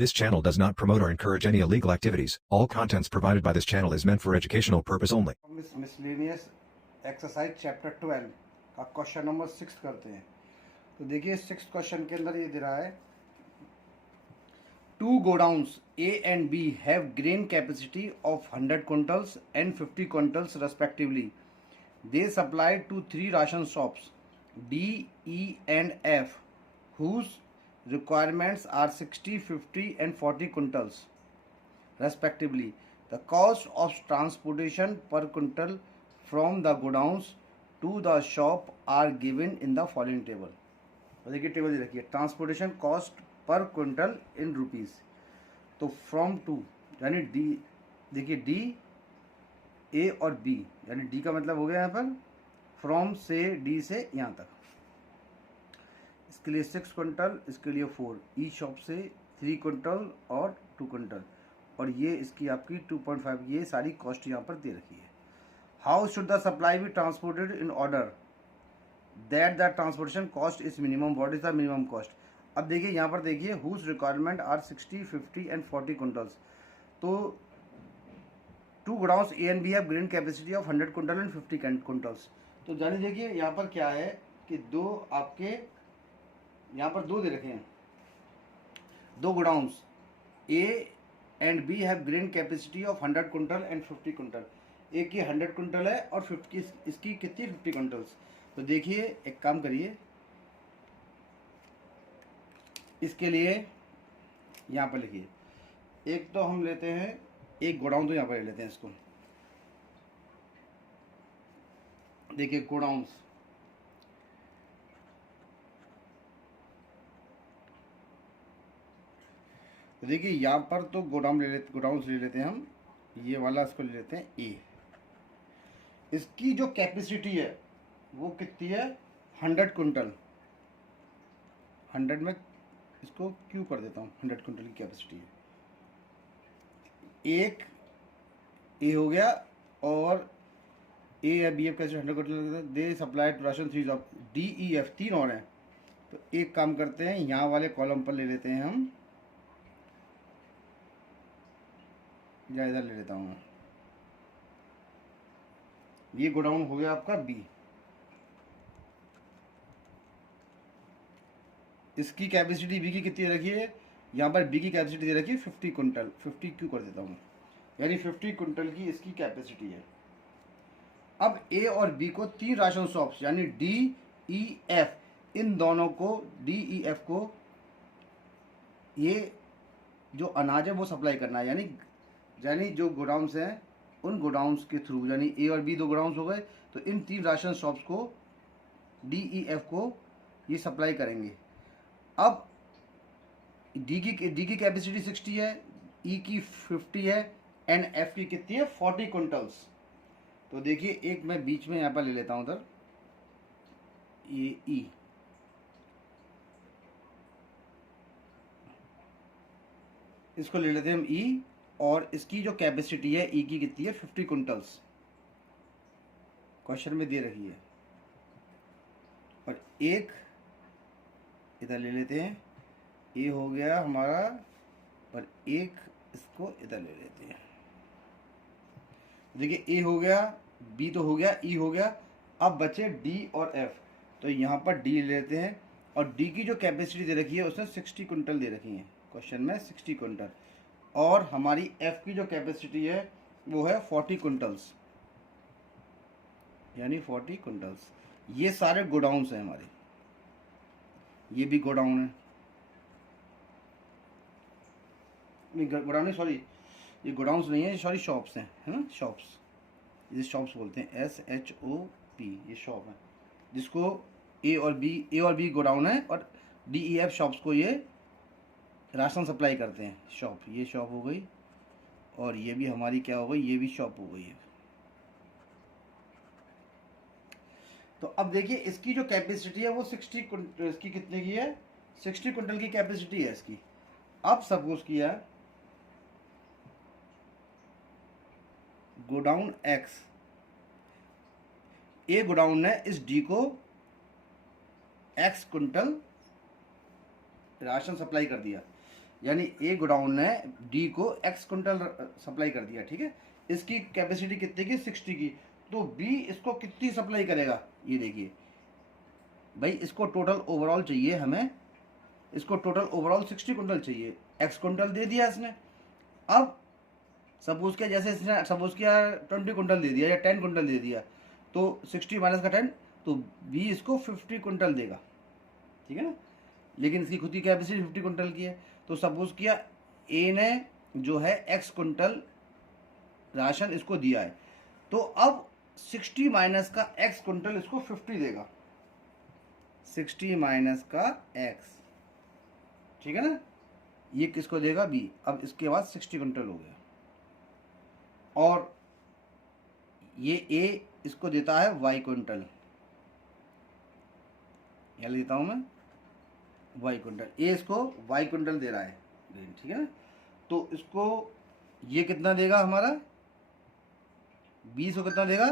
This channel does not promote or encourage any illegal activities. All contents provided by this channel is meant for educational purpose only. Miscellaneous exercise chapter 12 का question number 6 करते हैं। तो देखिए 6 question के अंदर ये दे रहा है, two godowns A and B have grain capacity of 100 quintals and 50 quintals respectively. They supplied to 3 ration shops D, E and F whose requirements are 60, 50 and 40 quintals respectively. The cost of transportation per quintal from the godowns to the shop are given in the following table. देखिए table दे रखी है, transportation cost per quintal in rupees. तो from to यानी D, देखिए D, ए और B, यानी D का मतलब हो गया यहाँ पर फ्रॉम से डी से यहाँ तक. इसके लिए 6 क्विंटल, इसके लिए 4, ई शॉप से 3 क्विंटल और 2 क्विंटल, और ये इसकी आपकी 2.5, ये सारी कॉस्ट यहाँ पर दे रखी है. How should the supply be transported in order that the transportation cost is minimum. What is the minimum cost. अब देखिए यहाँ पर देखिए whose requirement are 60, 50 and 40 quintals. तो two godowns A and B have grain capacity of 100 quintal and 50 quintals. तो जानिए देखिए यहाँ पर क्या है कि दो आपके यहाँ पर दो दे रखे हैं, दो godowns A and B have grain capacity of 100 quintal and 50 quintal. एक की 100 क्विंटल है और 50 इसकी कितनी 50 क्विंटल्स. तो देखिए एक काम करिए, इसके लिए यहाँ पर लिखिए, एक तो हम लेते हैं एक गोडाउन, तो यहाँ पर ले लेते हैं इसको. देखिए गोडाउन्स, तो देखिए यहाँ पर तो गोडाउन्स ले लेते हैं हम, ये वाला इसको ले लेते हैं ए. इसकी जो कैपेसिटी है वो कितनी है 100 क्विंटल. 100 में इसको क्यों कर देता हूँ, 100 क्विंटल की कैपेसिटी है. एक ए हो गया और ए या बी एफ कैसे 100 quintal. They supply to ration 3 of D, E, F, 3 और हैं. तो एक काम करते हैं, यहाँ वाले कॉलम पर ले लेते हैं हम, या इधर ले लेता हूँ. ये गोडाउन हो गया आपका बी. इसकी कैपेसिटी बी की कितनी रखी है, यहाँ पर बी की कैपेसिटी दे रखी है 50 क्विंटल. 50 क्यों कर देता हूँ, यानी 50 क्विंटल की इसकी कैपेसिटी है. अब ए और बी को 3 राशन शॉप्स यानी डी, ई, एफ, इन दोनों को, डी, ई, एफ को ये जो अनाज है वो सप्लाई करना है. यानी जो गोडाउन्स हैं उन गोडाउन्स के थ्रू, यानी ए और बी दो गोडाउन्स हो गए, तो इन 3 राशन शॉप्स को डी, ई, एफ को ये सप्लाई करेंगे. अब डी की कैपेसिटी 60 है, ई की 50 है एंड एफ की कितनी है 40 क्विंटल्स. तो देखिए एक मैं बीच में यहाँ पर ले लेता हूँ उधर, ये ई, इसको ले लेते हैं हम ई, और इसकी जो कैपेसिटी है ई की कितनी है 50 क्विंटल्स, क्वेश्चन में दे रखी है. और एक इधर ले लेते हैं, ए हो गया हमारा, और एक इसको इधर ले लेते हैं. देखिए ए हो गया, बी तो हो गया, ई हो गया, अब बचे डी और एफ. तो यहाँ पर डी ले लेते हैं, और डी की जो कैपेसिटी दे रखी है उसने 60 क्विंटल दे रखी है क्वेश्चन में, 60 क्विंटल. और हमारी एफ की जो कैपेसिटी है वो है 40 क्विंटल्स, यानी 40 क्विंटल्स. ये सारे गोडाउन्स हैं हमारे, ये भी गोडाउन है, नहीं गोडाउन नहीं, सॉरी ये गोडाउन्स नहीं है, सॉरी शॉप्स हैं, है ना, शॉप्स, ये शॉप्स बोलते हैं, SHOP, ये शॉप है जिसको ए और बी गोडाउन है, और डी, ई, एफ शॉप्स को ये राशन सप्लाई करते हैं. शॉप, ये शॉप हो गई, और ये भी हमारी क्या हो गई, ये भी शॉप हो गई है. तो अब देखिए इसकी जो कैपेसिटी है वो 60 क्विंटल, इसकी कितने की है 60 क्विंटल की कैपेसिटी है इसकी. अब सपोज किया गोडाउन एक्स, ए गोडाउन ने इस डी को एक्स क्विंटल राशन सप्लाई कर दिया. यानी ए गोडाउन ने डी को एक्स क्विंटल सप्लाई कर दिया, ठीक है। इसकी कैपेसिटी कितने की, 60 की। तो बी इसको कितनी सप्लाई करेगा, ये देखिए भाई, इसको टोटल ओवरऑल चाहिए हमें, इसको टोटल ओवरऑल 60 क्विंटल चाहिए, एक्स क्विंटल दे दिया इसने। अब सपोज किया, जैसे इसने सपोज किया 20 क्विंटल दे दिया या 10 क्विंटल दे दिया, तो 60 माइनस का 10, तो बी इसको 50 क्विंटल देगा, ठीक है ना। लेकिन इसकी खुद की कैपेसिटी 50 क्विंटल की है। तो सपोज किया ए ने जो है एक्स क्विंटल राशन इसको दिया है, तो अब 60 माइनस का एक्स क्विंटल इसको 50 देगा, 60 माइनस का एक्स, ठीक है ना। ये किसको देगा, बी। अब इसके बाद 60 क्विंटल हो गया, और ये ए इसको देता है वाई क्विंटल, यहाँ देता हूं मैं वाई क्विंटल, ए इसको वाई क्विंटल दे रहा है, ठीक है ना। तो इसको ये कितना देगा हमारा, 20 को कितना देगा,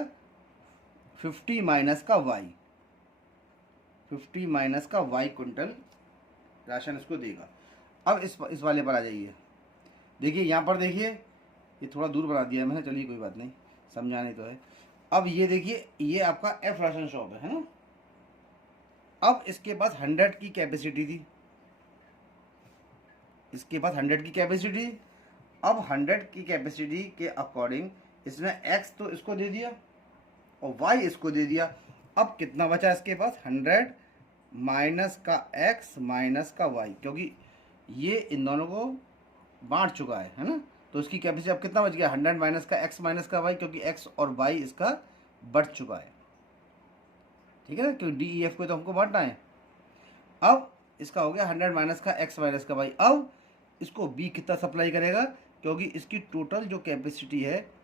50 माइनस का वाई, 50 माइनस का वाई क्विंटल राशन इसको देगा। अब इस वाले पर आ जाइए, देखिए यहाँ पर देखिए, ये थोड़ा दूर बना दिया है मैंने, चलिए कोई बात नहीं, समझाने तो है। अब ये देखिए, ये आपका एफ राशन शॉप है ना। अब इसके पास 100 की कैपेसिटी थी, इसके पास 100 की कैपेसिटी। अब 100 की कैपेसिटी के अकॉर्डिंग इसने एक्स तो इसको दे दिया और वाई इसको दे दिया। अब कितना बचा इसके पास, 100 माइनस का एक्स माइनस का वाई, क्योंकि ये इन दोनों को बांट चुका है ना। तो इसकी कैपेसिटी अब कितना बच गया, 100 माइनस का एक्स माइनस का वाई, क्योंकि एक्स और वाई इसका बढ़ चुका है, ठीक है ना, क्योंकि डी ई एफ को तो हमको बांटना है। अब इसका हो गया 100 माइनस का एक्स माइनस का वाई। अब इसको बी कितना सप्लाई करेगा, क्योंकि इसकी टोटल जो कैपेसिटी है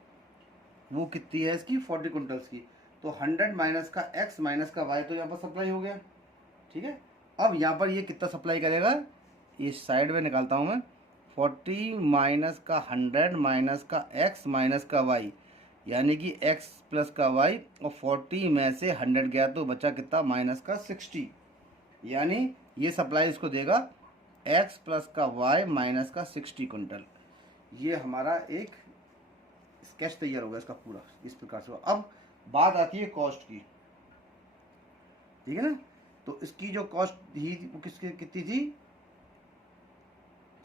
वो कितनी है इसकी, 40 क्विंटल्स की। तो 100 माइनस का एक्स माइनस का वाई तो यहाँ पर सप्लाई हो गया, ठीक है। अब यहाँ पर ये कितना सप्लाई करेगा, ये साइड में निकालता हूँ मैं, 40 माइनस का 100 माइनस का एक्स माइनस का वाई, यानी कि x प्लस का y, और 40 में से 100 गया तो बचा कितना, माइनस का 60, यानी ये सप्लाई इसको देगा x प्लस का y माइनस का 60 क्विंटल। ये हमारा एक स्केच तैयार होगा इसका पूरा इस प्रकार से। अब बात आती है कॉस्ट की, ठीक है ना। तो इसकी जो कॉस्ट थी वो किसकी कितनी थी,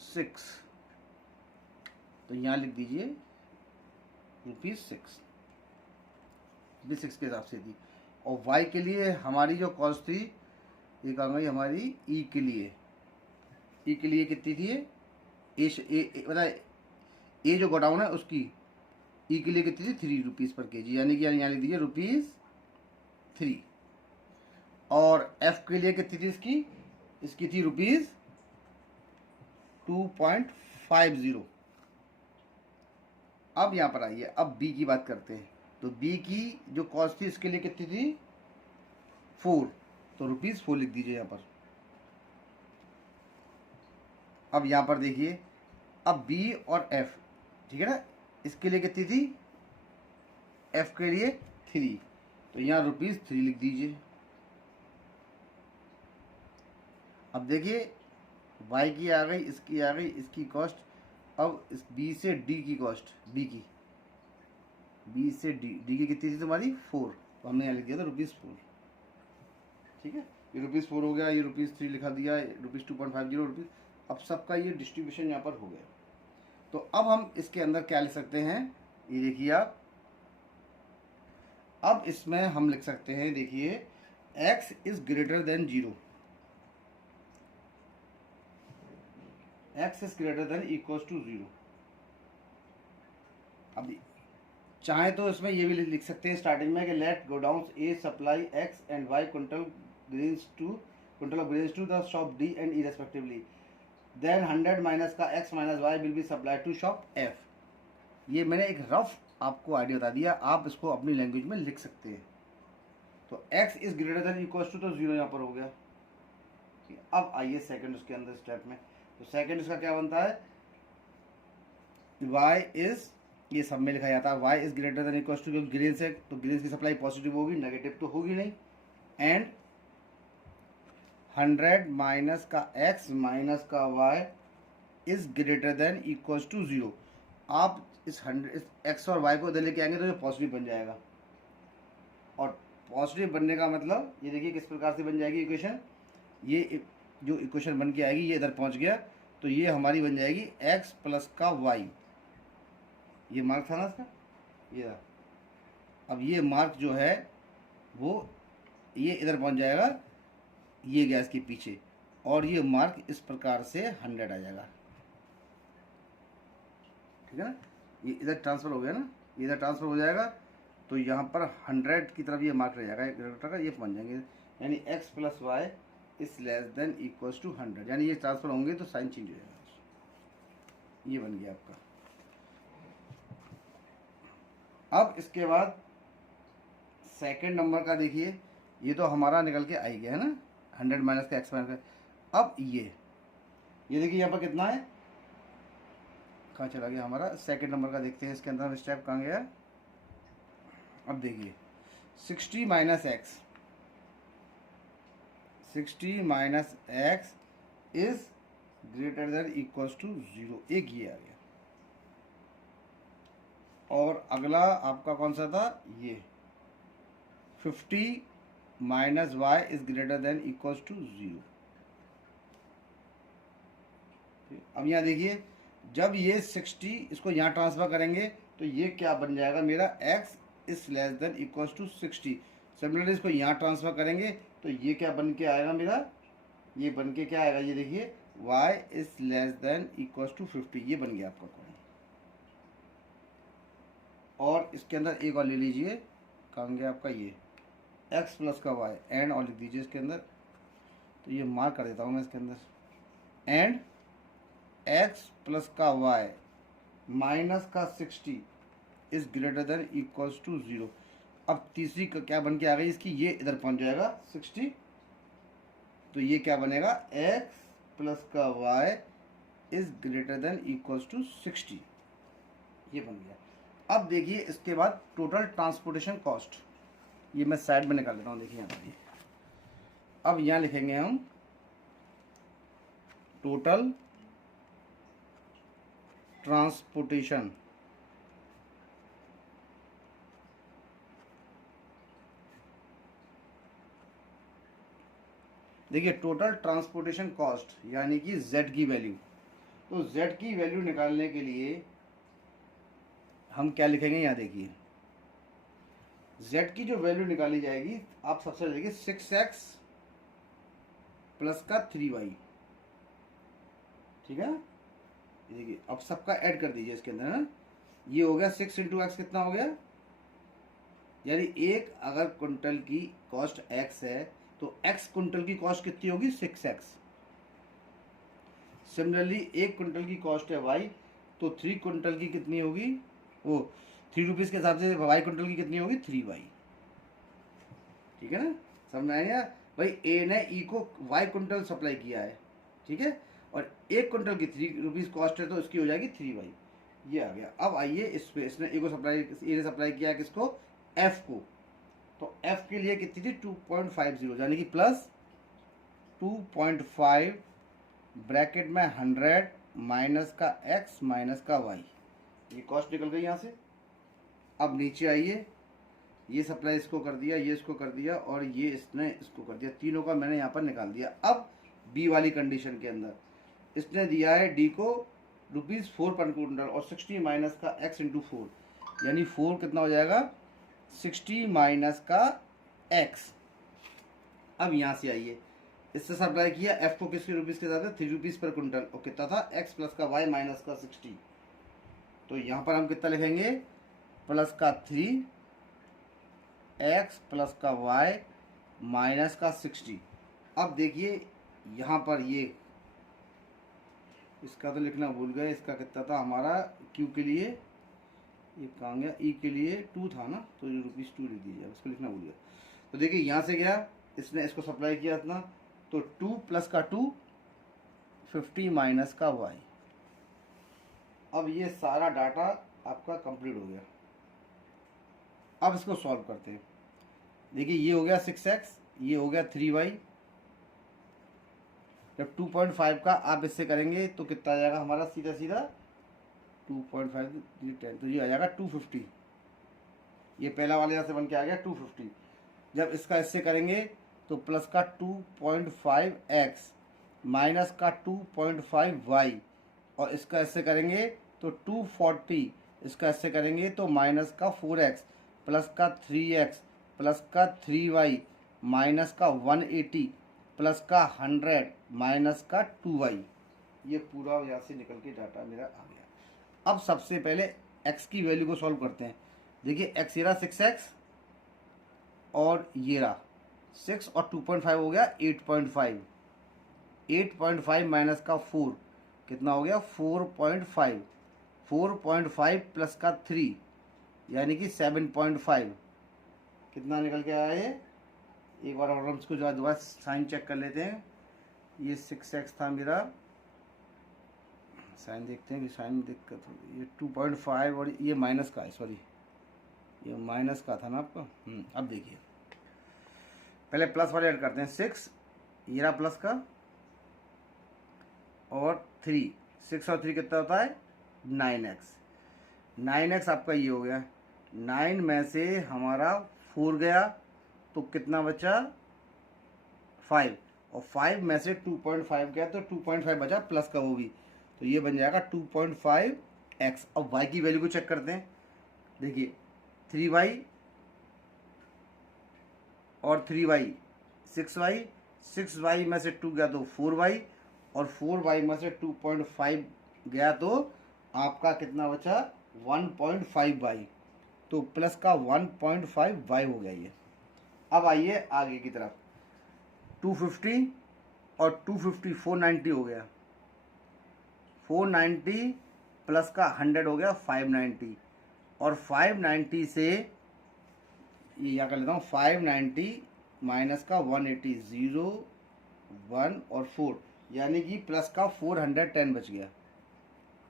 6, तो यहाँ लिख दीजिए ₹6 के हिसाब से थी। और y के लिए हमारी जो कॉस्ट थी, ये कहाँ गई हमारी, ई के लिए, ई के लिए कितनी थी, मतलब ए जो गोडाउन है उसकी ई के लिए कितनी थी, ₹3 पर केजी, यानी कि यहाँ लिख दीजिए ₹3। और एफ के लिए कितनी थी इसकी थी ₹2.50। अब यहाँ पर आइए, अब बी की बात करते हैं। तो बी की जो कॉस्ट थी इसके लिए कितनी थी, 4, तो ₹4 लिख दीजिए यहाँ पर। अब यहाँ पर देखिए, अब बी और एफ, ठीक है ना, इसके लिए कितनी थी, एफ के लिए 3, तो यहाँ ₹3 लिख दीजिए। अब देखिए वाई की आ गई, इसकी आ गई, इसकी कॉस्ट। अब इस बी से डी की कॉस्ट, बी से डी की कितनी थी तुम्हारी, 4, तो हमने यहाँ लिख दिया था ₹4, ठीक है। ये ₹4 हो गया, ये ₹3 लिखा दिया, ₹2.50। अब सबका ये डिस्ट्रीब्यूशन यहाँ पर हो गया। तो अब हम इसके अंदर क्या लिख सकते हैं, ये देखिए आप, अब इसमें हम लिख सकते हैं, देखिए x is greater than 0, x is greater than equal to 0। अब चाहे तो इसमें ये भी लिख सकते हैं स्टार्टिंग में कि let godowns A supply x and y quintal of grains to the shop D and E respectively, then 100 minus का x minus y will be supplied to shop F। ये मैंने एक रफ आपको आइडिया बता दिया, आप इसको अपनी लैंग्वेज में लिख सकते हैं। तो x is greater than equal to, तो 0 यहाँ पर हो गया। अब आइए सेकंड उसके अंदर स्टेप में। तो सेकंड इसका क्या बनता है, y इज, ये सब में लिखा जाता है, y is greater than equal to, क्योंकि ग्रेन से, तो ग्रेन की सप्लाई पॉजिटिव होगी, नेगेटिव तो होगी नहीं, एंड 100 माइनस का x माइनस का y is greater than equal to 0। आप इस 100 एक्स और वाई को इधर लेके आएंगे तो ये पॉजिटिव बन जाएगा, और पॉजिटिव बनने का मतलब ये देखिए किस प्रकार से बन जाएगी इक्वेशन। ये जो इक्वेशन बन के आएगी ये इधर पहुंच गया, तो ये हमारी बन जाएगी x प्लस का y। ये मार्क था ना इसका, ये रहा। अब ये मार्क जो है वो ये इधर पहुंच जाएगा, ये गया इसके पीछे, और ये मार्क इस प्रकार से 100 आ जाएगा, ठीक है ना। ये इधर ट्रांसफ़र हो गया ना, ये इधर ट्रांसफ़र हो जाएगा, तो यहाँ पर 100 की तरफ ये मार्क रह जाएगा का, ये पहुँच जाएंगे, यानी x plus y is less than equals to 100, यानी ये ट्रांसफ़र होंगे तो साइन चेंज हो जाएगा। ये बन गया आपका। अब इसके बाद सेकंड नंबर का देखिए, ये तो हमारा निकल के आई गया है ना, 100 माइनस का x माइनस का। अब ये देखिए यहाँ पर कितना है, कहाँ चला गया हमारा सेकंड नंबर का, देखते हैं इसके अंदर स्टेप कहाँ गया। अब देखिए 60 minus x, 60 minus x is greater than equals to 0, एक ये आ गया। और अगला आपका कौन सा था, ये 50 minus y is greater than equals to 0। अब यहाँ देखिए, जब ये 60 इसको यहाँ ट्रांसफर करेंगे तो ये क्या बन जाएगा मेरा, x is less than equals to 60। Similarly इसको यहाँ ट्रांसफर करेंगे तो ये क्या बन के आएगा मेरा, ये बन के क्या आएगा, ये देखिए y is less than equals to 50, ये बन गया आपका कोण। और इसके अंदर एक और ले लीजिए, कहाँ गया आपका ये x प्लस का y, एंड और लिख दीजिए इसके अंदर, तो ये मार्क कर देता हूँ मैं इसके अंदर, एंड x प्लस का y माइनस का 60 is greater than equals to 0। अब तीसरी का क्या बन के आ गई इसकी, ये इधर पहुंच जाएगा 60, तो ये क्या बनेगा, x प्लस का y is greater than equals to 60, ये बन गया। अब देखिए इसके बाद टोटल ट्रांसपोर्टेशन कॉस्ट, ये मैं साइड में निकाल देता हूँ, देखिए यहाँ पर। अब यहाँ लिखेंगे हम टोटल ट्रांसपोर्टेशन, देखिए टोटल ट्रांसपोर्टेशन कॉस्ट यानी कि z की वैल्यू। तो z की वैल्यू निकालने के लिए हम क्या लिखेंगे, यहाँ देखिए z की जो वैल्यू निकाली जाएगी, आप सबसे देखिए 6x प्लस का 3y, ठीक है। देखिए अब सबका ऐड कर दीजिए इसके अंदर ना, ये हो गया 6 इंटू एक्स, कितना हो गया, यानी एक अगर कुंटल की कॉस्ट x है तो x कुंटल की कॉस्ट कितनी होगी, 6x। सिमिलरली एक कुंटल की कॉस्ट है y, तो 3 कुंटल की कितनी होगी, वो 3 रुपीज़ के हिसाब से y कुंटल की कितनी होगी, 3y, ठीक है ना। समझ आएगा भाई, ए ने ई को y कुंटल सप्लाई किया है, ठीक है, और एक कुंटल की 3 रुपीज़ कॉस्ट है तो इसकी हो जाएगी 3y, ये आ गया। अब आइए इस पे, इसने ए को सप्लाई, ए ने सप्लाई किया किसको, f को, तो f के लिए कितनी थी 2.50, यानी कि प्लस 2.5 ब्रैकेट में 100 माइनस का x माइनस का y, ये कॉस्ट निकल गई यहाँ से। अब नीचे आइए, ये सप्लाई इसको कर दिया, ये इसको कर दिया, और ये इसने इसको कर दिया, तीनों का मैंने यहाँ पर निकाल दिया। अब बी वाली कंडीशन के अंदर इसने दिया है डी को ₹4 पर कुंटल, और 60 माइनस का x इंटू 4, यानी 4 कितना हो जाएगा, 60 माइनस का x। अब यहाँ से आइए, इससे सप्लाई किया f को किसके रुपीज़ के साथ है, 3 रुपीज़ पर कुंटल, और कितना था x प्लस का y माइनस का 60, तो यहाँ पर हम कितना लिखेंगे, प्लस का 3 x प्लस का y माइनस का 60। अब देखिए यहाँ पर ये इसका तो लिखना भूल गए, इसका कितना था हमारा q के लिए, ये कहाँ गया, e के लिए 2 था ना, तो ये ₹2 लिख दीजिए, इसको लिखना भूल गया। तो देखिए यहाँ से गया, इसने इसको सप्लाई किया इतना, तो 2 प्लस का 2 50 माइनस का y। अब ये सारा डाटा आपका कंप्लीट हो गया। अब इसको सॉल्व करते हैं। देखिए ये हो गया 6x, ये हो गया 3y, जब 2.5 का आप इससे करेंगे तो कितना आ जाएगा हमारा, सीधा सीधा 2.5 10, तो ये आ जाएगा 250। ये पहला वाले यहाँ से बन के आ गया 250। जब इसका इससे करेंगे तो प्लस का 2.5x माइनस का 2.5y, और इसका इससे करेंगे तो 240, इसका इससे करेंगे तो माइनस का 4x प्लस का 3x प्लस का 3y माइनस का 180 प्लस का 100 माइनस का 2y। ये पूरा यहाँ से निकल के डाटा मेरा आ गया। अब सबसे पहले x की वैल्यू को सॉल्व करते हैं। देखिए x ये रहा 6x और ये रहा 6 और 2.5 हो गया 8.5। 8.5 माइनस का 4 कितना हो गया 4.5। 4.5 प्लस का 3 यानी कि 7.5। कितना निकल के आया ये, एक बार और हम इसको जो दोबारा साइन चेक कर लेते हैं। ये 6x था मेरा, साइन देखते हैं कि साइन में दिक्कत हो। ये 2.5 और ये माइनस का है, सॉरी ये माइनस का था ना आपका। अब देखिए पहले प्लस वाले ऐड करते हैं। 6 ये रहा प्लस का और 3, 6 और 3 कितना होता है 9x। 9x आपका ये हो गया। 9 में से हमारा 4 गया तो कितना बचा 5, और 5 में से 2.5 गया तो 2.5 बचा प्लस का वो भी, तो ये बन जाएगा 2.5x। अब y की वैल्यू को चेक करते हैं। देखिए 3y और 3y 6y, 6y में से 2 गया तो 4y, और 4y में से 2.5 गया तो आपका कितना बचा 1.5y, तो प्लस का 1.5y हो गया ये। अब आइए आगे की तरफ। 250 और 250 490 हो गया। 490 प्लस का 100 हो गया 590, और 590 से ये यहाँ कर लेता हूँ 590 माइनस का 180, 0 1 और 4, यानी कि प्लस का 410 बच गया।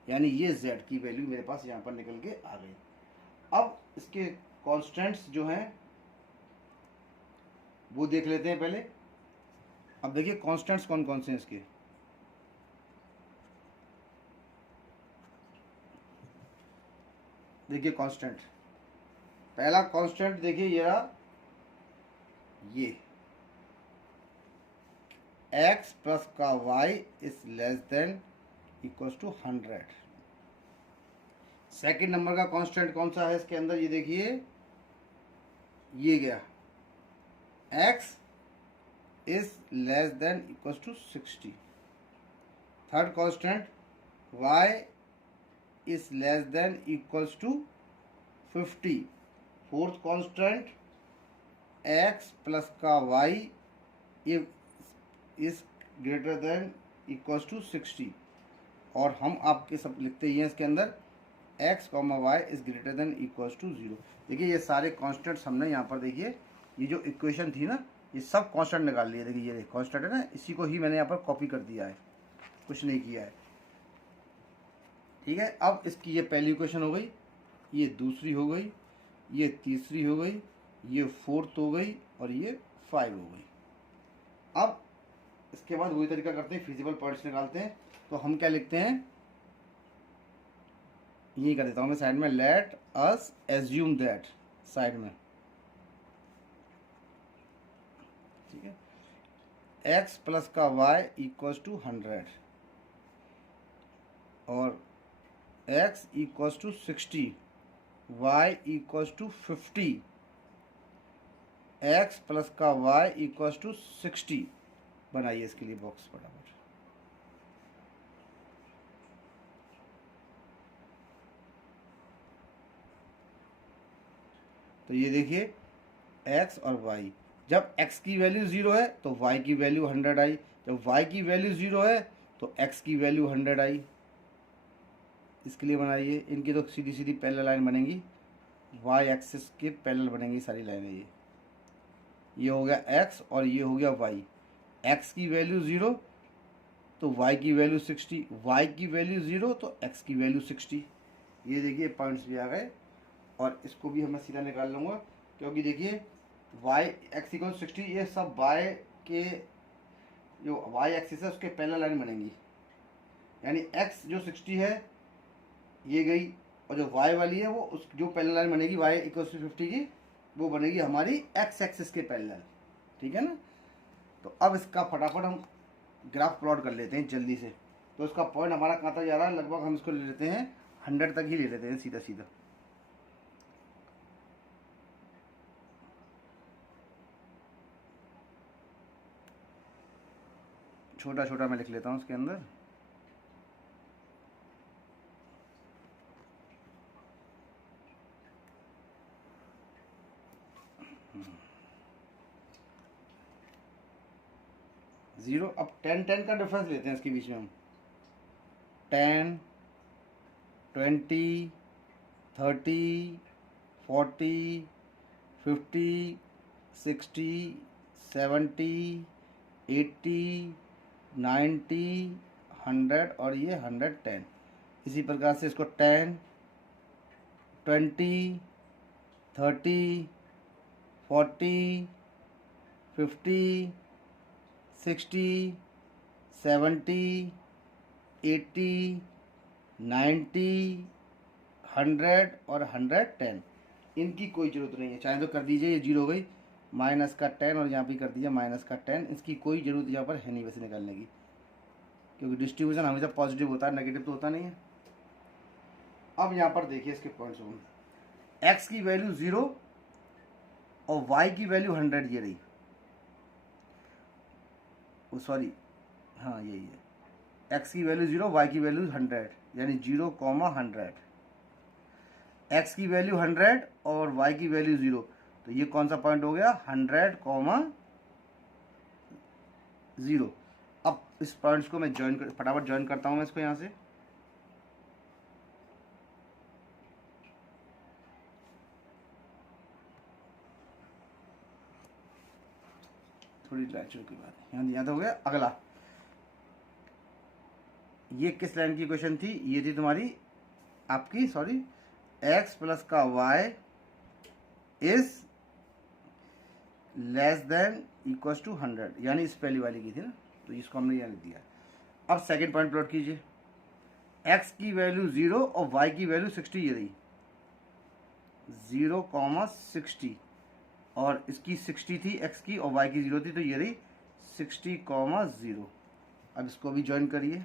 यानी ये z की वैल्यू मेरे पास यहाँ पर निकल के आ गई। अब इसके कांस्टेंट्स जो हैं वो देख लेते हैं पहले। अब देखिए कांस्टेंट्स कौन कौन से हैं इसके। देखिए कांस्टेंट, पहला कांस्टेंट देखिए ये रहा, ये x प्लस का y is less than equal to 100। Second number का कांस्टेंट कौन सा है इसके अंदर, ये देखिए ये गया x is less than equal to 60। Third constant y is less than equals to 50। Fourth constant x plus का y is greater than equals to 60, और हम आपके सब लिखते ही हैं इसके अंदर x comma y is greater than equals to 0। देखिए ये सारे कांस्टेंट्स हमने यहाँ पर, देखिए ये जो इक्वेशन थी ना ये सब कांस्टेंट निकाल लिए। देखिए ये कांस्टेंट है ना, इसी को ही मैंने यहाँ पर कॉपी कर दिया है, कुछ नहीं किया है। ठीक है, अब इसकी ये पहली इक्वेशन हो गई, ये दूसरी हो गई, ये तीसरी हो गई, ये फोर्थ हो गई, और ये 5 हो गई। अब इसके बाद वही तरीका करते हैं, फिजिबल पॉइंट्स निकालते हैं। तो हम क्या लिखते हैं, ये कर देता हूँ मैं साइड में, let us assume that, side में ठीक है, x प्लस का y इक्वल्स टू 100 और x equals to 60, y equals to 50, x plus का y इक्वल्स टू 60। बनाइए इसके लिए बॉक्स फटाफट। तो ये देखिए x और y, जब x की वैल्यू 0 है तो y की वैल्यू 100 आई, जब y की वैल्यू 0 है तो x की वैल्यू 100 आई। इसके लिए बनाइए, इनकी तो सीधी सीधी पैरेलल लाइन बनेंगी, y एक्सिस के पैरेलल बनेंगी सारी लाइनें। ये हो गया x और ये हो गया y। x की वैल्यू 0 तो y की वैल्यू 60, y की वैल्यू 0 तो x की वैल्यू 60। ये देखिए पॉइंट्स भी आ गए, और इसको भी मैं सीधा निकाल लूँगा, क्योंकि देखिए y x इक्वल 60, ये सब y के जो वाई एक्सिस है उसके पैरेलल लाइन बनेंगी, यानी एक्स जो 60 है ये गई, और जो वाई वाली है वो उस जो पैरेलल लाइन बनेगी वाई इक्वल टू 50 की, वो बनेगी हमारी एक्स एक्सिस के पैरेलल। ठीक है ना। तो अब इसका फटाफट हम ग्राफ प्लॉट कर लेते हैं जल्दी से। तो इसका पॉइंट हमारा कहाँ तक जा रहा है, लगभग हम इसको ले लेते हैं 100 तक ही ले लेते हैं सीधा सीधा। छोटा छोटा मैं लिख लेता हूँ उसके अंदर। जीरो। अब 10 का डिफरेंस लेते हैं इसके बीच में हम। 10, 20, 30, 40, 50, 60, 70, 80, 90, 100 और ये 110। इसी प्रकार से इसको 10, 20, 30, 40, 50, 60, 70, 80, 90, 100 और 110। इनकी कोई ज़रूरत नहीं है, चाहे तो कर दीजिए, ये जीरो हो गई, माइनस का 10 और यहाँ भी कर दीजिए माइनस का 10। इसकी कोई ज़रूरत यहाँ पर है नहीं वैसे निकालने की, क्योंकि डिस्ट्रीब्यूशन हमेशा पॉजिटिव होता है, नेगेटिव तो होता नहीं है। अब यहाँ पर देखिए इसके पॉइंट्स में, एक्स की वैल्यू 0 और वाई की वैल्यू 100 ये रही, सॉरी हाँ यही है, एक्स की वैल्यू 0, वाई की वैल्यू 100, यानी 0,100। एक्स की वैल्यू 100 और वाई की वैल्यू 0, तो ये कौन सा पॉइंट हो गया, 100,0। अब इस पॉइंट्स को मैं फटाफट ज्वाइन करता हूँ मैं इसको यहाँ से। थोड़ी लाइचर की बात, यहाँ तो हो गया। अगला, ये किस लाइन की क्वेश्चन थी, ये थी तुम्हारी आपकी, सॉरी, एक्स प्लस का y is less than equals to 100, यानी इस पहली वाली की थी ना, तो इसको हमने यहाँ लिख दिया। अब सेकंड पॉइंट प्लॉट कीजिए, एक्स की वैल्यू 0 और वाई की वैल्यू 60 ये रही, 0,60, और इसकी 60 थी एक्स की और वाई की 0 थी, तो ये रही 60,0। अब इसको भी ज्वाइन करिए।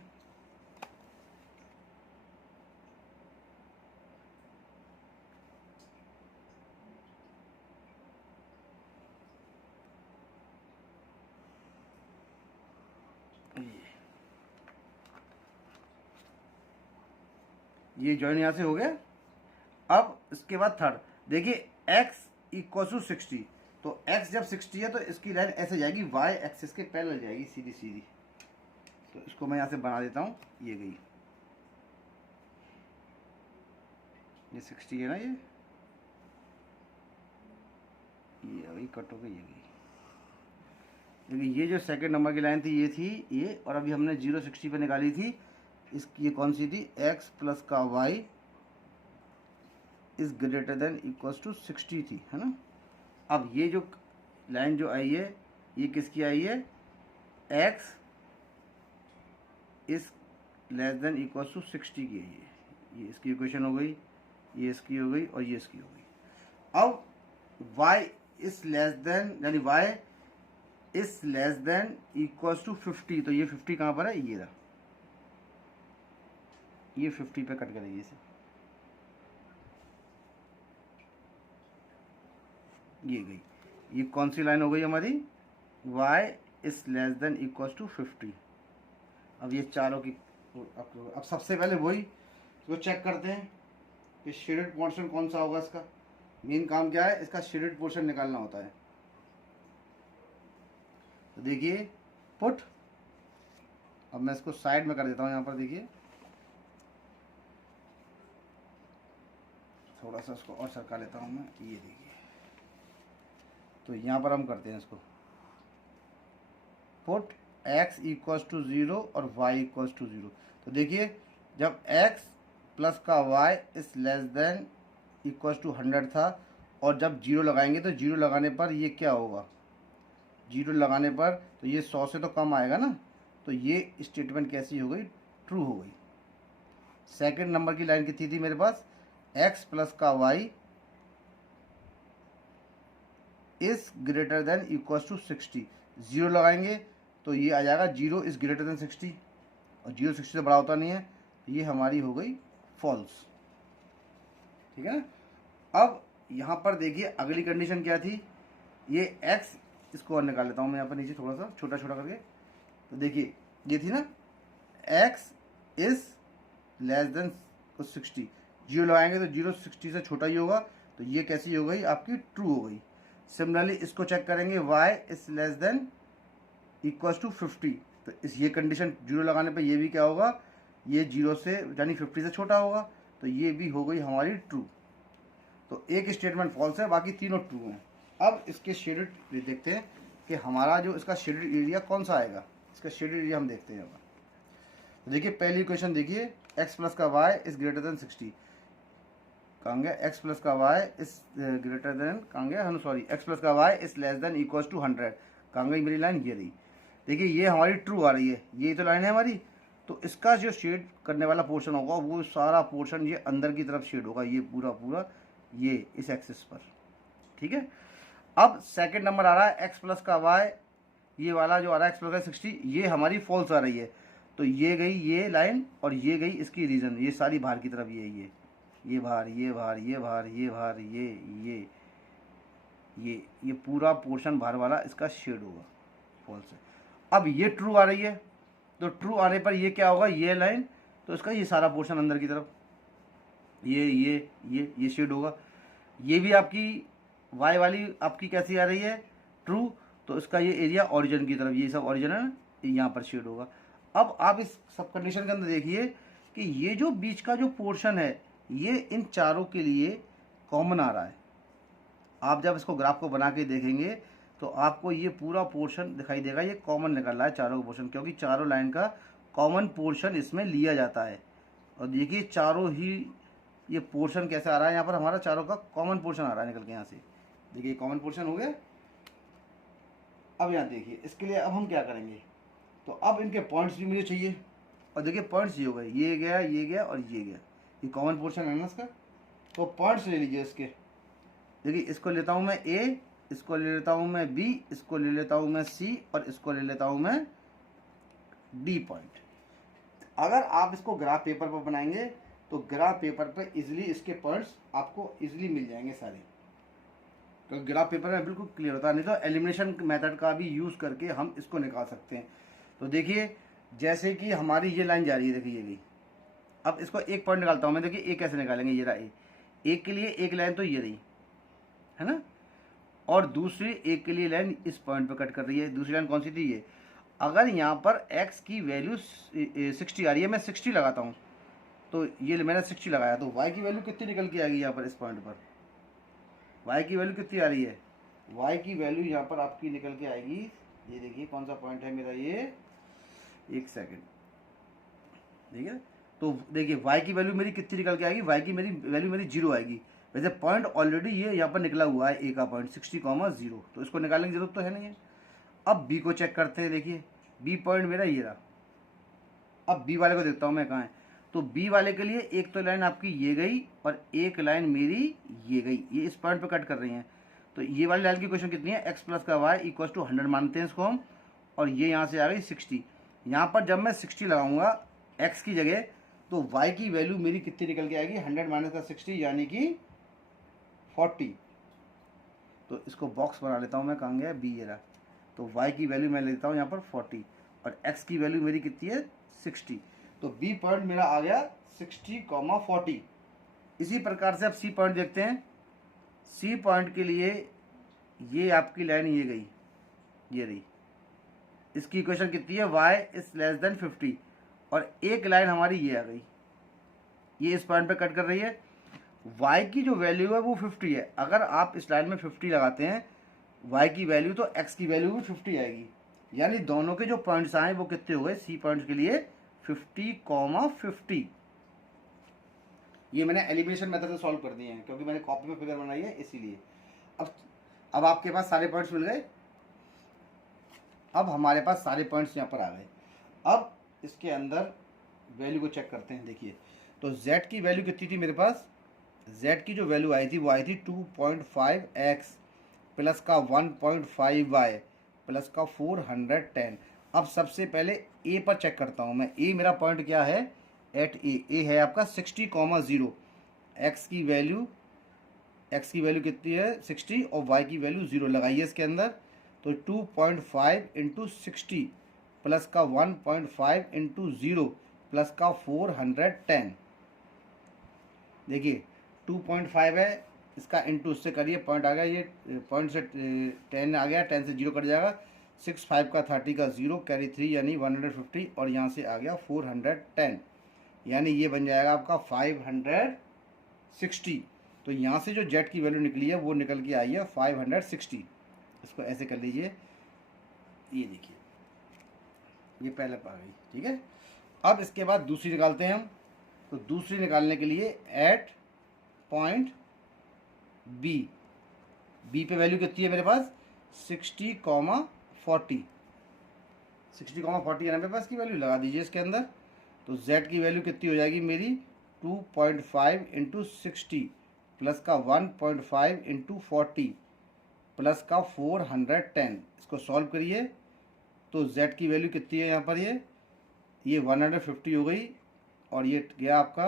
ये ज्वाइन यहाँ से हो गया। अब इसके बाद थर्ड देखिए, x इक्वल टू 60, तो x जब 60 है तो इसकी लाइन ऐसे जाएगी, y एक्सिस के पैरेलल जाएगी सीधी सीधी। तो इसको मैं यहाँ से बना देता हूँ, ये गई, ये 60 है ना, ये अभी कट हो गई, ये गई। देखिए ये जो सेकंड नंबर की लाइन थी ये थी ये, और अभी हमने 0,60 पे निकाली थी, इसकी ये कौन सी थी, x प्लस का y is greater than equals to 60 थी, है ना। अब ये जो लाइन जो आई है ये किसकी आई है, x is less than equals to 60 की है, ये इसकी इक्वेशन हो गई, ये इसकी हो गई और ये इसकी हो गई। अब y इज लेस देन, यानी y is less than equals to 50, तो ये 50 कहाँ पर है, ये रहा, ये 50 पे कट करेगी इसे, ये गई। ये कौन सी लाइन हो गई हमारी, y is less than equals to 50। अब ये चारों की, अब सबसे पहले वही इसको चेक करते हैं कि शेडेड पोर्शन कौन सा होगा। इसका मेन काम क्या है, इसका शेडेड पोर्शन निकालना होता है। तो देखिए पुट, अब मैं इसको साइड में कर देता हूँ, यहाँ पर देखिए थोड़ा सा इसको और सरका लेता हूँ मैं, ये देखिए। तो यहाँ पर हम करते हैं इसको, पुट x इक्वल्स टू 0 और y इक्वल्स टू 0। तो देखिए जब x प्लस का y is less than equals to 100 था, और जब 0 लगाएंगे तो 0 लगाने पर ये क्या होगा, जीरो लगाने पर तो ये 100 से तो कम आएगा ना, तो ये स्टेटमेंट कैसी हो गई, ट्रू हो गई। सेकंड नंबर की लाइन कितनी थी मेरे पास, x प्लस का y is greater than equal to 60, zero लगाएंगे तो ये आ जाएगा जीरो इज ग्रेटर देन 60, और जीरो 60 से बड़ा होता नहीं है, ये हमारी हो गई फॉल्स। ठीक है ना। अब यहाँ पर देखिए अगली कंडीशन क्या थी, ये x, इसको और निकाल लेता हूँ मैं यहाँ पर नीचे थोड़ा सा छोटा छोटा करके। तो देखिए ये थी ना, x is less then 60, zero लगाएंगे तो जीरो 60 से छोटा ही होगा, तो ये कैसी हो गई आपकी, ट्रू हो गई। सिमिलरली इसको चेक करेंगे, y is less than equals to 50, तो इस ये कंडीशन जीरो लगाने पे ये भी क्या होगा, ये जीरो से यानी 50 से छोटा होगा, तो ये भी हो गई हमारी ट्रू। तो एक स्टेटमेंट फॉल्स है, बाकी तीनों ट्रू हैं। अब इसके शेडेड देखते हैं कि हमारा जो इसका शेडेड एरिया कौन सा आएगा, इसका शेडेड एरिया हम देखते हैं यहाँ पर। तो देखिए पहली इक्वेशन देखिए, x प्लस का y इज ग्रेटर देन 60, कहाँ गया, x प्लस का y इज ग्रेटर देन, कहाँ गया, हम सॉरी, x प्लस का y is less than equals to 100, कहाँ गई मेरी लाइन, ये रही। देखिए ये हमारी ट्रू आ रही है, ये तो लाइन है हमारी, तो इसका जो शेड करने वाला पोर्शन होगा वो सारा पोर्शन ये अंदर की तरफ शेड होगा, ये पूरा पूरा ये इस एक्सिस पर। ठीक है। अब सेकंड नंबर आ रहा है x प्लस का y, ये वाला जो आ रहा है x प्लस का 60, ये हमारी फॉल्स आ रही है, तो ये गई ये लाइन और ये गई इसकी रीजन, ये सारी बाहर की तरफ, ये बाहर, ये बाहर, ये बाहर, ये बाहर, ये पूरा पोर्शन बाहर वाला इसका शेड होगा, फॉल्स है। अब ये ट्रू आ रही है, तो ट्रू आने पर ये क्या होगा, ये लाइन, तो इसका ये सारा पोर्शन अंदर की तरफ, ये शेड होगा। ये भी आपकी y वाली आपकी कैसी आ रही है, ट्रू, तो इसका ये एरिया ओरिजिन की तरफ, ये सब ओरिजिन है ना, यहाँ पर शेड होगा। अब आप इस सब कंडीशन के अंदर देखिए कि ये जो बीच का जो पोर्शन है ये इन चारों के लिए कॉमन आ रहा है। आप जब इसको ग्राफ को बना के देखेंगे तो आपको ये पूरा पोर्शन दिखाई देगा, ये कॉमन निकल रहा है चारों का पोर्शन, क्योंकि चारों लाइन का कॉमन पोर्शन इसमें लिया जाता है। और देखिए चारों ही ये पोर्शन कैसे आ रहा है, यहाँ पर हमारा चारों का कॉमन पोर्शन आ रहा है निकल के यहाँ से, देखिए कॉमन पोर्शन हो गया। अब यहाँ देखिए इसके लिए अब हम क्या करेंगे, तो अब इनके पॉइंट्स भी मुझे चाहिए, और देखिए पॉइंट्स ये हो गए, ये गया, ये गया और ये गया, ये कॉमन पोर्शन है ना इसका, तो पॉइंट्स ले लीजिए इसके। देखिए इसको लेता हूँ मैं ए, इसको ले लेता हूँ मैं बी, इसको ले लेता हूँ मैं सी, और इसको ले लेता हूँ मैं डी पॉइंट। अगर आप इसको ग्राफ पेपर पर बनाएंगे तो ग्राफ पेपर पर इजीली इसके पॉइंट्स आपको इजीली मिल जाएंगे सारे, तो ग्राफ पेपर में बिल्कुल क्लियर होता है। नहीं तो एलिमिनेशन मेथड का भी यूज़ करके हम इसको निकाल सकते हैं। तो देखिए जैसे कि हमारी ये लाइन जा रही है, देखिए ये गई, अब इसको एक पॉइंट निकालता हूँ मैं, देखिए ए कैसे निकालेंगे, ये रहा ए, एक के लिए एक लाइन तो ये रही है ना, और दूसरी एक के लिए लाइन इस पॉइंट पर कट कर रही है, दूसरी लाइन कौन सी थी, ये। अगर यहाँ पर x की वैल्यू 60 आ रही है, मैं 60 लगाता हूँ, तो ये मैंने 60 लगाया, तो y की वैल्यू कितनी निकल के आएगी यहाँ पर, इस पॉइंट पर y की वैल्यू कितनी आ रही है, y की वैल्यू यहाँ पर आपकी निकल के आएगी, ये देखिए कौन सा पॉइंट है मेरा, ये एक सेकेंड, ठीक है। तो देखिए y की वैल्यू मेरी कितनी निकल के आएगी, y की मेरी वैल्यू मेरी 0 आएगी। वैसे पॉइंट ऑलरेडी ये यहाँ पर निकला हुआ है, a का पॉइंट 60,0, तो इसको निकालने की जरूरत तो है नहीं है। अब b को चेक करते हैं, देखिए b पॉइंट मेरा ये रहा। अब b वाले को देखता हूँ मैं कहाँ है, तो b वाले के लिए एक तो लाइन आपकी ये गई और एक लाइन मेरी ये गई, ये इस पॉइंट पर कट कर रही हैं। तो ये वाली लाइन की क्वेश्चन कितनी है, x प्लस का y इक्वल टू 100 मानते हैं इसको हम, और ये यहाँ से आ गई 60। यहाँ पर जब मैं 60 लगाऊंगा x की जगह, तो y की वैल्यू मेरी कितनी निकल के आएगी, 100 माइनस का 60 यानी कि 40। तो इसको बॉक्स बना लेता हूँ मैं, कहाँ गया b, ये रहा। तो y की वैल्यू मैं लेता हूँ यहाँ पर 40, और x की वैल्यू मेरी कितनी है 60, तो b पॉइंट मेरा आ गया 60,40। इसी प्रकार से अब c पॉइंट देखते हैं। c पॉइंट के लिए ये आपकी लाइन ये गई, ये रही, इसकी इक्वेशन कितनी है, y इज लेस देन 50, और एक लाइन हमारी ये आ गई, ये इस पॉइंट पे कट कर रही है। y की जो वैल्यू है वो 50 है, अगर आप इस लाइन में 50 लगाते हैं y की वैल्यू, तो x की वैल्यू भी 50 आएगी, यानी दोनों के जो पॉइंट्स आए वो कितने हो गए, c पॉइंट के लिए 50,50। ये मैंने एलिमिनेशन मेथड से सॉल्व कर दिए हैं, क्योंकि मैंने कॉपी में फिगर बनाई है इसीलिए। अब आपके पास सारे पॉइंट्स मिल गए। अब हमारे पास सारे पॉइंट्स यहाँ पर आ गए। अब इसके अंदर वैल्यू को चेक करते हैं। देखिए तो z की वैल्यू कितनी थी मेरे पास, z की जो वैल्यू आई थी वो आई थी 2.5x प्लस का 1.5y प्लस का 410। अब सबसे पहले ए पर चेक करता हूँ मैं। ए मेरा पॉइंट क्या है, एट ए है आपका 60,0। x की वैल्यू कितनी है 60 और y की वैल्यू 0 लगाइए इसके अंदर। तो 2.5 इंटू 60 प्लस का 1.5 इंटू 0 प्लस का 410। देखिए 2.5 है, इसका इंटू उससे करिए, पॉइंट आ गया, ये पॉइंट से 10 आ गया, 10 से 0 कट जाएगा, 6 5 का 30 का 0 कैरी 3 यानी 150 और यहाँ से आ गया 410 यानी ये बन जाएगा आपका 560। तो यहाँ से जो जेट की वैल्यू निकली है वो निकल के आई है 560। इसको ऐसे कर लीजिए, ये देखिए ये पहले आ गई, ठीक है। अब इसके बाद दूसरी निकालते हैं हम। तो दूसरी निकालने के लिए एट पॉइंट बी पे वैल्यू कितनी है मेरे पास 60,40 है ना मेरे पास की वैल्यू, लगा दीजिए इसके अंदर। तो z की वैल्यू कितनी हो जाएगी मेरी 2.5 इंटू 60 प्लस का 1.5 इंटू 40 प्लस का 410। इसको सॉल्व करिए तो z की वैल्यू कितनी है यहाँ पर, ये 150 हो गई और ये गया आपका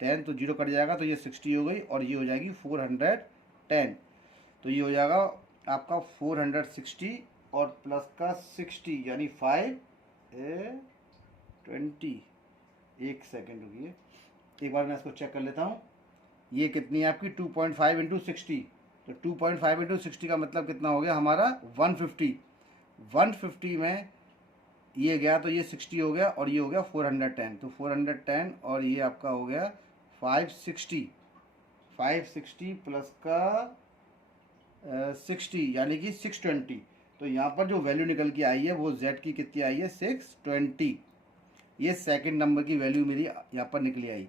10 तो 0 कट जाएगा, तो ये 60 हो गई और ये हो जाएगी 410। तो ये हो जाएगा आपका 460 और प्लस का 60 यानी 520। एक सेकेंड रुकिए, एक बार मैं इसको चेक कर लेता हूँ। ये कितनी है आपकी 2.5 इंटू 60, तो 2.5 इंटू 60 का मतलब कितना हो गया हमारा 150। 150 में ये गया तो ये 60 हो गया और ये हो गया 410, तो 410 और ये आपका हो गया 560 प्लस का 60 यानी कि 620। तो यहाँ पर जो वैल्यू निकल के आई है वो z की कितनी आई है 620। ये सेकंड नंबर की वैल्यू मेरी यहाँ पर निकली आई।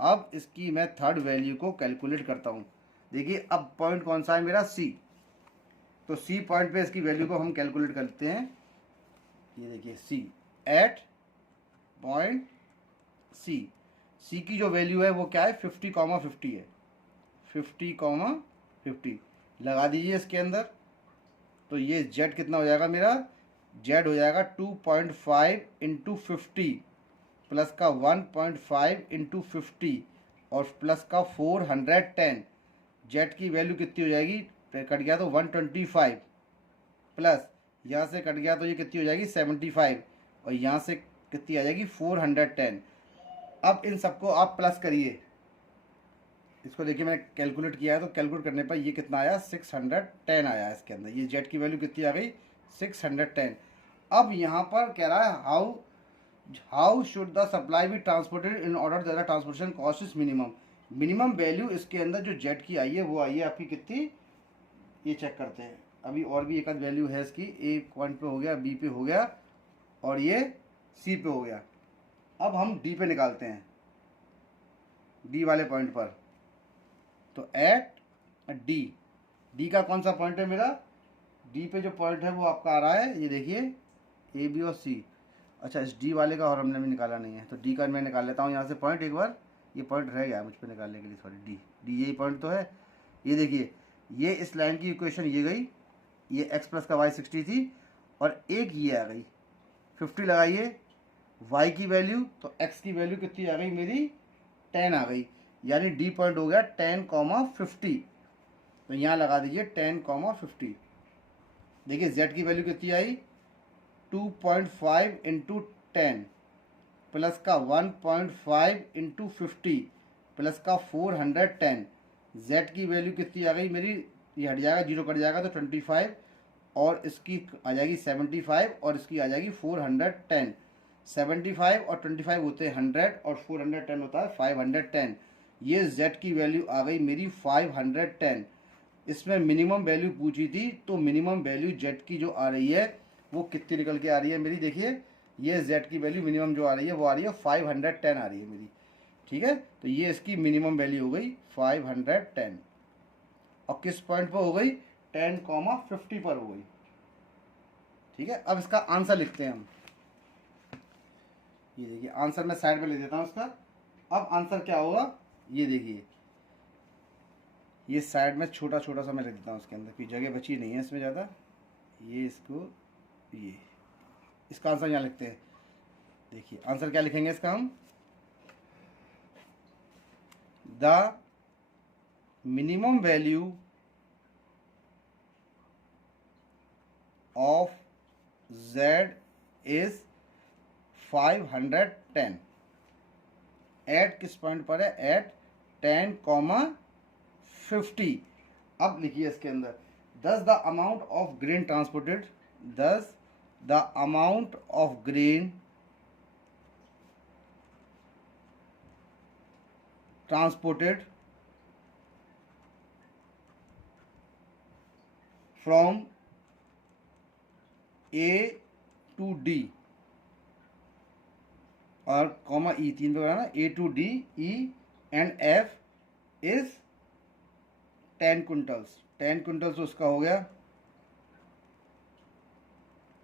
अब इसकी मैं थर्ड वैल्यू को कैलकुलेट करता हूँ। देखिए अब पॉइंट कौन सा है मेरा c, तो c पॉइंट पे इसकी वैल्यू को हम कैलकुलेट करते हैं। ये देखिए c एट पॉइंट c की जो वैल्यू है वो क्या है 50,50 है, 50,50 लगा दीजिए इसके अंदर। तो ये z कितना हो जाएगा मेरा, z हो जाएगा 2.5 इंटू 50 प्लस का 1.5 इंटू 50 और प्लस का 410। z की वैल्यू कितनी हो जाएगी, कट गया तो 125 प्लस यहाँ से कट गया तो ये कितनी हो जाएगी 75 और यहाँ से कितनी आ जाएगी 410। अब इन सबको आप प्लस करिए, इसको देखिए मैंने कैलकुलेट किया है, तो कैलकुलेट करने पर ये कितना आया 610 आया इसके अंदर। ये जेट की वैल्यू कितनी आ गई 610। अब यहाँ पर कह रहा है how should the supply be transported in order that the transportation cost is minimum value इसके अंदर जो जेट की आई है वो आई है आपकी कितनी, ये चेक करते हैं। अभी और भी एक आध वैल्यू है इसकी, ए पॉइंट पे हो गया, बी पे हो गया और ये सी पे हो गया। अब हम डी पे निकालते हैं, डी वाले पॉइंट पर। तो एट डी का कौन सा पॉइंट है मेरा, डी पे जो पॉइंट है वो आपका आ रहा है, ये देखिए ए बी और सी। अच्छा इस डी वाले का और हमने भी निकाला नहीं है, तो डी का मैं निकाल लेता हूँ यहाँ से पॉइंट। एक बार ये पॉइंट रह गया मुझ पे निकालने के लिए, सॉरी डी यही पॉइंट तो है। ये देखिए ये इस लाइन की इक्वेशन ये गई, ये x प्लस का y 60 थी और एक ये आ गई 50 लगाइए y की वैल्यू, तो x की वैल्यू कितनी आ गई मेरी 10 आ गई, यानी डी पॉइंट हो गया 10,50। तो यहाँ लगा दीजिए 10,50। देखिए z की वैल्यू कितनी आई 2.5 इंटू 10 प्लस का 1.5 इंटू 50 प्लस का 410। z की वैल्यू कितनी आ गई मेरी, ये हट जाएगा 0 कट जाएगा तो 25 और इसकी आ जाएगी 75 और इसकी आ जाएगी 410। 75 और 25 होते हैं 100 और 410 होता है 510। ये z की वैल्यू आ गई मेरी 510। इसमें मिनिमम वैल्यू पूछी थी, तो मिनिमम वैल्यू z की जो आ रही है वो कितनी निकल के आ रही है मेरी, देखिए ये z की वैल्यू मिनिमम जो आ रही है वो आ रही है 510 आ रही है मेरी, ठीक है। तो ये इसकी मिनिमम वैल्यू हो गई 510 और किस पॉइंट पर हो गई 10,50 पर हो गई, ठीक है, अब इसका आंसर लिखते हैं हम। ये देखिए आंसर मैं साइड में लिख देता हूँ इसका। अब आंसर क्या होगा ये देखिए, ये साइड में छोटा छोटा सा मैं लिख देता हूँ उसके अंदर, कोई जगह बची नहीं है इसमें ज़्यादा। ये इसको ये इसका आंसर यहाँ लिखते हैं। देखिए आंसर क्या लिखेंगे इसका हम, the minimum value of z is 510। At किस पॉइंट पर है, एट 10,50। अब लिखिए इसके अंदर, thus the amount of grain transported, thus the amount of grain transported from A to D और कॉमा ई, तीन पे बनाना, A to D, E and F is 10 quintals. 10 quintals उसका हो गया,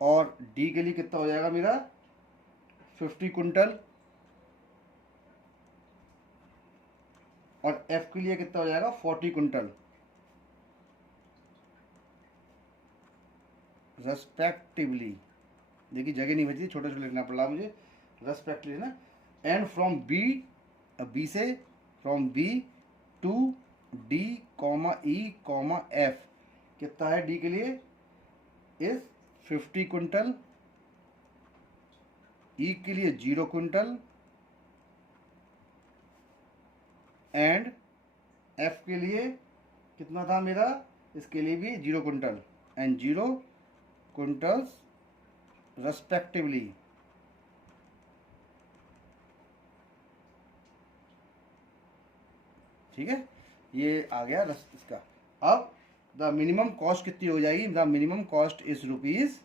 और D के लिए कितना हो जाएगा मेरा 50 क्विंटल, और F के लिए कितना हो जाएगा 40 क्विंटल रेस्पेक्टिवली। देखिए जगह नहीं बची, छोटे छोटे लिखना पड़ा मुझे, रेस्पेक्टिवली ना। एंड फ्रॉम बी से, from B to D comma E comma F कितना है डी के लिए, इज 50 क्विंटल, ई के लिए 0 क्विंटल एंड एफ के लिए कितना था मेरा, इसके लिए भी 0 क्विंटल एंड 0 क्विंटल्स रेस्पेक्टिवली। ठीक है, ये आ गया इसका। अब द मिनिमम कॉस्ट कितनी हो जाएगी, the minimum cost is rupees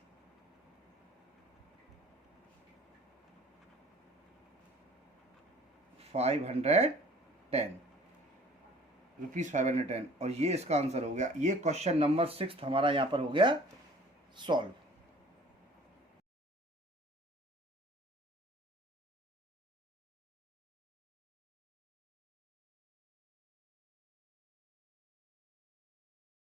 510, rupees 510, और ये इसका आंसर हो गया। ये क्वेश्चन नंबर 6 हमारा यहाँ पर हो गया सॉल्व।